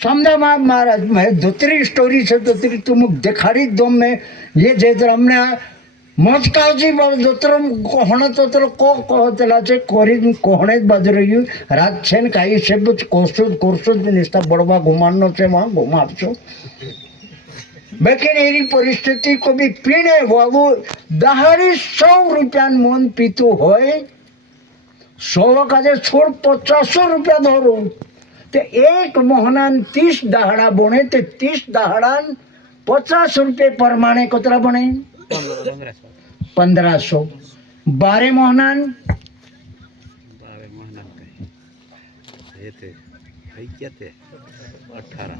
समझा महाराज मैं दूसरी स्टोरी से दूसरी तुम दिखाड़ी दो मैं ये जेतर हमने मजकाजी दोतर कोहणे तोतर को कहतला छे कोरी कोहणे बाजरयु रात छेन काई से कुछ कोर्सुद निस्ता बड़वा घुमानो छे वहां घुमावछो लेकिन एरी परिस्थिति को भी पीने वालू दहाड़ी 100 रुपया मन पीतू होय 100 काजे छोड़ 50 रुपया धरो ते एक मोहनान 30 दहाड़ा बने ते 30 दहाड़ान 50 रुपये परमाणे कतरा बने 1500 12 मोहनान ये थे क्या थे 18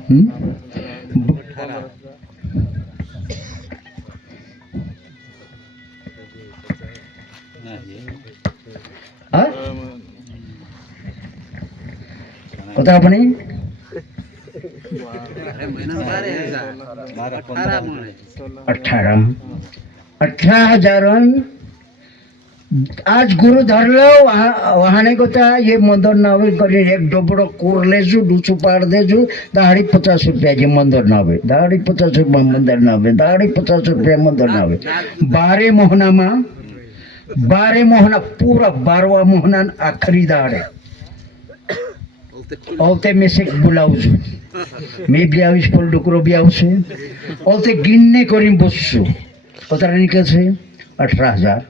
कतरा बने 18,000 आज गुरु धरलो वहाने कोता ये मंदिर नावे करे एक डबड़ो कोर लेजू दूसु पार देजू दाढ़ी 50 रुपया जे मंदिर नावे दाढ़ी 50 रुपया मंदिर नावे दाढ़ी 50 रुपया मंदिर नावे 12 महीना पूरा 12वां महीना आखरी दाड़े औते में से बुलाऊज मैं भी आविश पल डुकरो भी आवसे औते गिनने करी बससु पता निकल से 18,000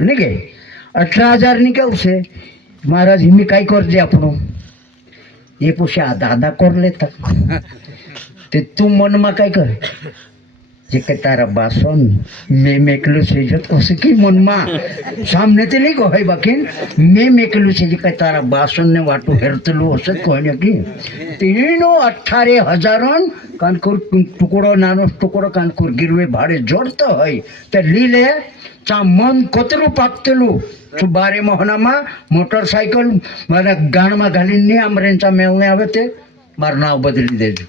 निके 18,000 निकल से महाराज हिमी काय कर जे आपनो ये पोशा आधा आधा कर लेता ते तू मन में काय कर जे के तारा बासन मैं मेकलू से जत ओसे की मन में सामने ते नहीं कहै बाकिन मैं मेकलू से जे के तारा बासन ने वाटू हेरतलू ओसे कहने की तीनो 18,000 कानकुर टुकड़ो नानो टुकड़ो कानकुर गिरवे भाड़े जोड़तो है ते लीले चा मन कतरू पाकतलू तो 12 महीना में मोटरसाइकल मारा गाण में घालीने आमरेंचा मेलने आवे ते मार नाव बदली देजो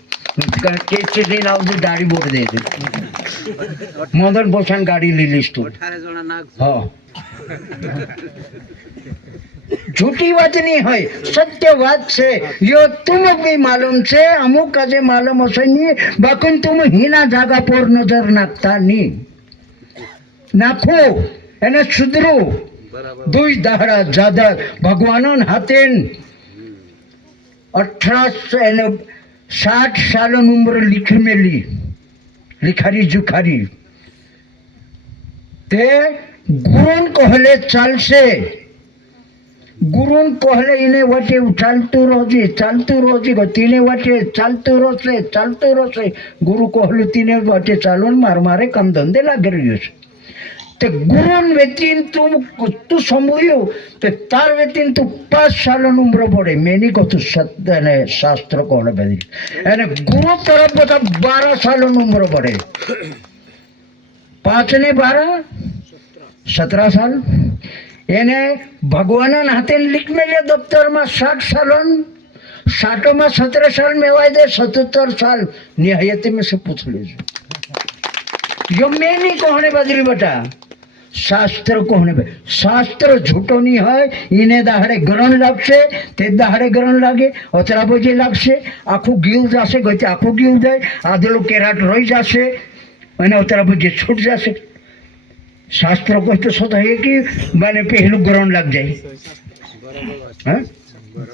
केचे दिन आवजे दाढ़ी बोट देजो मदन बोसान गाड़ी ली लीस तू 18 जना नाग हाँ झूठी बात नहीं है सत्य बात से यो तुम भी मालूम से अमुक काजे मालूम हसे नहीं बाकुन तुम हिना जागा पर नजर नाखता नहीं नाखो एने सुधरो दुई दाहड़ा ज्यादा भगवानन हाथेन 60 साल उम्र लिख मेली लिखारी जुखारी ते गुरुन कहले चल से गुरुन कहले इने वाटे चालतू रोजी गो तीने वाटे चालतू रोसे गुरु कहलु तीने वाटे चालून मार मारे कम धंधे लागे रह्यो छे ते गुरुन वेतीन तू समयो ते तार वेतीन तू 5 साल उम्र पड़े मैंने कथु सत्य ने शास्त्र कहने बदली एने गुरु तरफ बता 12 साल उम्र पड़े 5 ने 12 17 साल एने भगवान हाथे लिख मेले दफ्तर में 60 साल 60 में 17 साल में वायदे 77 साल निहायत में से पूछ लीजिए यो मैं नहीं कहने बदली बेटा शास्त्र कहने बे शास्त्र झूठो नहीं है इने दाहड़े ग्रहण लागशे ते दाहड़े ग्रहण लागे अतरा बजे लागशे आखू गील जाशे गते आखू गील जाए आधेलो केराट रही जाशे अने अतरा बजे छूट जाशे शास्त्र कहते सत है कि मैंने पहलू ग्रहण लग जाए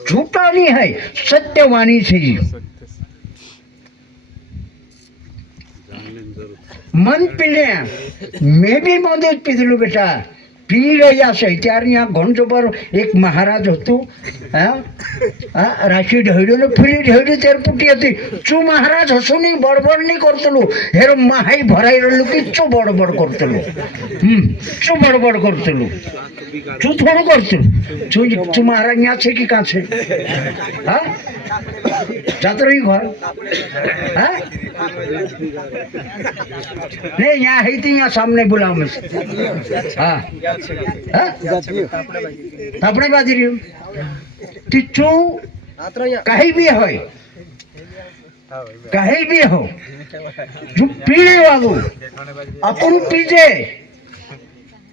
झूठा नहीं है सत्यवाणी से मन पीले मैं भी मदद पीधलू बेटा पी रहा से त्यार यहाँ घंटो पर एक महाराज हतु राशि ढेड़ो फूली ढेड़ी तेर पुटी थी चू महाराज हसु नहीं बड़बड़ नहीं करतलु हेरो माहाई भराई रलु कि चू बड़बड़ करतलु चू बड़बड़ करतलु चू थोड़ा करतलु चू महाराज यहाँ छे कि कहाँ छे हाँ जात रही घर हाँ नहीं यहाँ है थी यहाँ सामने बुलाओ मैं हाँ अपने बाजी रही तिचू कहीं भी हो कहीं भी हो जो पीने वालों अपन पीजे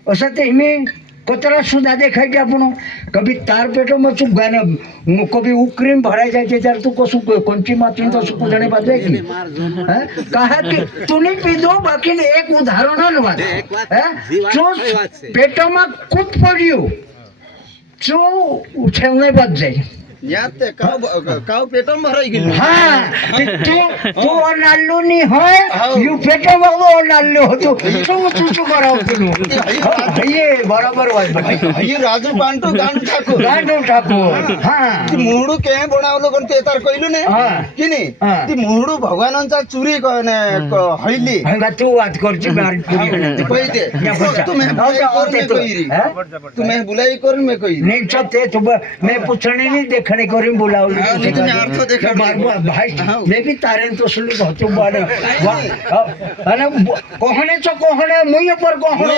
असते हिमें કોતરા સુધા દેખાય કે આપણો કભી તાર પેટોમાં શું ગાને કભી ઉકરીને ભરાઈ જાય છે ત્યારે તું કશું કોંચી માચી તો શું જણે બાદ હે કહા કે તું નહીં પીધો બાકી ને એક ઉદાહરણ વાત હે જો પેટોમાં કૂદ પડ્યું જો ઉછેલને બાદ જાય યાતે કાવ પેટમાં ભરાઈ ગયું હા તું નાલ્લો ની હોય યુ પેટો વાળો નાલ્લો હતો શું કરાવતું ભાઈએ બરાબર વાત અહીં રાજુ પાંટુ ગાંડુ ઠાકોર હા ती मोहडू के बनावलं पण ते तर कळलं हा. नाही की नाही हा. ती मोहडू भगवानांचा चुरी हळली હંગા તું વાત કરજી મારી ते पहिले तुम्ही तुम्ही बुलाई करून मी कही નહીં તો તે તો મેં પૂછણી નહીં દેખણી કરીને બોલાવલી હા, નહીં તમે અર્થ દેખાડી. ભાઈ મેં બી તારે તો સુલી હતું બાને અને કોહણે મુય પર કોહણે